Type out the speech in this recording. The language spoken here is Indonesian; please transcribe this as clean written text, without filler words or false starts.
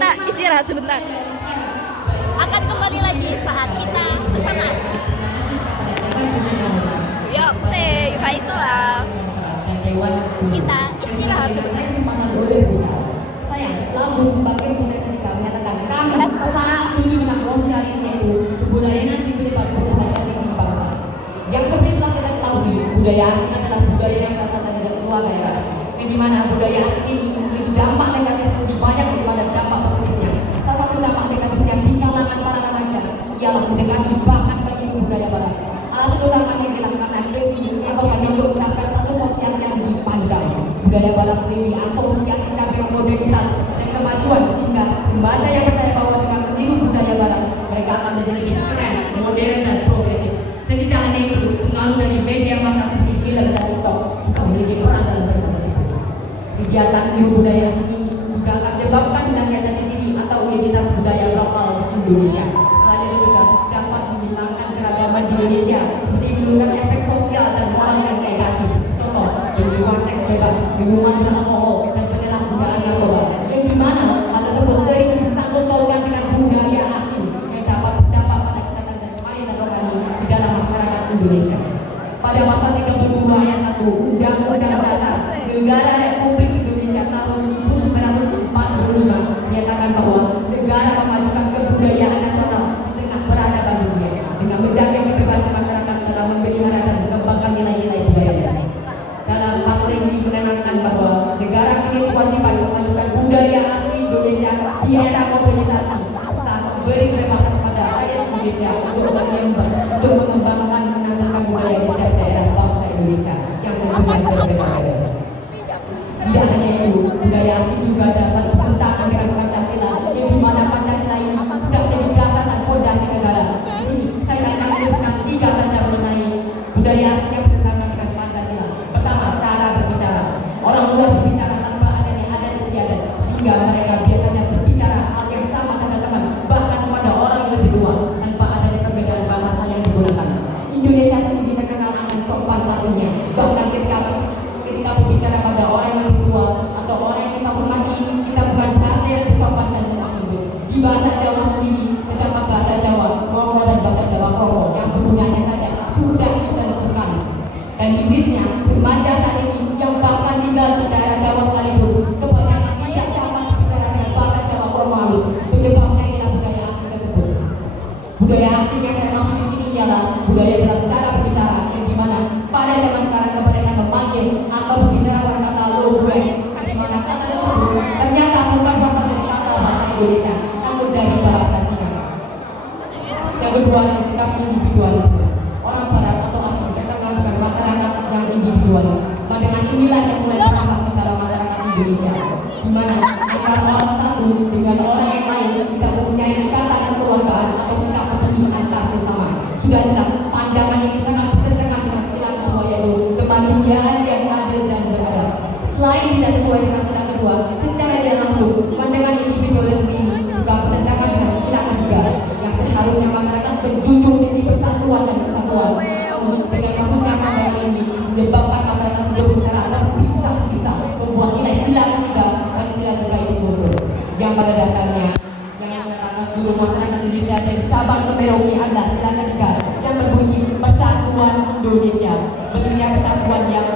kita istirahat sebentar. Akan kembali lagi saat kita bersama Asik. Yuk, yuk kaiso lah. Kita istirahat sebentar. Saya selalu sebagai pihak ketika menyatakan kami sangat setuju dengan proses hari ini, yaitu kebudayaan asing ke depan perubahan di bangsa. Yang seperti telah kita ketahui, budaya asing adalah budaya yang berasal dari luar daerah. Di mana budaya asing ini memiliki dampak negatif lebih banyak daripada dampak positifnya. Salah satu dampak negatif yang di kalangan para remaja ialah mendekati bahkan bagi budaya barat. Alasan utamanya dilakukan agesi atau hanya untuk mencapai status sosial yang dipandang. Budaya barat sendiri diasosiasikan dengan modernitas dan kemajuan, sehingga pembaca yang percaya bahwa dengan meniru budaya barat mereka akan menjadi lebih keren, modern dan progresif. Dan tidak hanya itu, pengaruh dari media massa seperti film dan TikTok juga memiliki peran dalam berbagai tersebut. Kegiatan niru budaya asing ini juga akan menyebabkan hilangnya jati diri atau identitas budaya lokal Indonesia. Selain itu juga dapat menghilangkan keragaman di Indonesia, seperti menimbulkan efek sosial dan moral yang negatif. Contoh, lingkungan seks bebas, lingkungan beralkohol, dan penyalahgunaan narkoba. Yang dimana hal tersebut sering disangkut pautkan dengan budaya asing yang dapat berdampak pada kesehatan jasmani dan rohani di dalam masyarakat Indonesia. Pada pasal 32 ayat 1 Undang-Undang Dasar Negara Republik Indonesia tahun 1945 menyatakan bahwa negara memajukan kebudayaan nasional di tengah peradaban dunia dengan menjaga kebebasan masyarakat dalam memelihara dan mengembangkan nilai-nilai budaya. Dalam pasal ini menerangkan bahwa negara memiliki kewajiban memajukan budaya asli Indonesia di era modernisasi serta memberi kebebasan kepada rakyat Indonesia untuk mengembangkan menanamkan budaya di setiap daerah bangsa Indonesia yang tentunya berbeda-beda. Tidak hanya itu, budaya asli juga dapat bertentangan dengan Pancasila, yang dimana Pancasila ini sudah menjadi dasar dan fondasi negara. Di sini saya akan menyebutkan 3 saja mengenai budaya asli yang bertentangan dengan Pancasila. Pertama, cara berbicara. Orang luar berbicara tanpa ada di adat istiadat, sehingga mereka biasanya berbicara hal yang sama dengan teman, bahkan kepada orang yang lebih tua, tanpa adanya perbedaan bahasa yang digunakan. Indonesia sendiri terkenal akan sopan satunya, bahkan ketika berbicara pada orang yang lebih tua atau orang yang kita hormati, kita bukan bahasa yang sopan dan lemah lembut. Di bahasa Jawa sendiri, terdapat bahasa Jawa Ngoro dan bahasa Jawa Kromo yang penggunaannya saja sudah ditentukan. Dan irisnya remaja saat ini yang bahkan tinggal di daerah Jawa sekalipun kebanyakan tidak dapat berbicara dengan bahasa Jawa Kromo halus, menyebabkan hilang budaya asing tersebut. Budaya asing yang saya maksud di sini ialah budaya dalam cara berbicara, yang dimana pada zaman sekarang kebanyakan memanggil atau berbicara pada kata lo gue, di mana kata tersebut ternyata bukan berasal dari kata bahasa Indonesia, namun dari bahasa Cina. Yang kedua, sikap individualisme. Orang Barat atau asing terkenal dengan masyarakat yang individualis. Pandangan inilah yang mulai berkembang di dalam masyarakat Indonesia, di mana antara orang satu dengan orang yang lain tidak mempunyai ikatan kekeluargaan atau sikap peduli antar sesama. Sudah jelas, pandangan ini sangat bertentangan dengan sila kedua, yaitu kemanusiaan yang adil dan beradab. Selain tidak sesuai dengan sila kedua, secara tidak langsung, pandangan individualisme ini juga bertentangan dengan sila ketiga, yang seharusnya masyarakat menjunjung tinggi persatuan dan kesatuan. Namun, dengan masuknya pandangan ini menyebabkan masyarakat hidup secara terpisah-pisah, membuat nilai sila ketiga dan sila juga itu mundur. Yang pada dasarnya, yang mengatakan seluruh masyarakat Indonesia dari Sabang ke Merauke adalah sila ketiga yang berbunyi Persatuan Indonesia. Bentuknya persatuan yang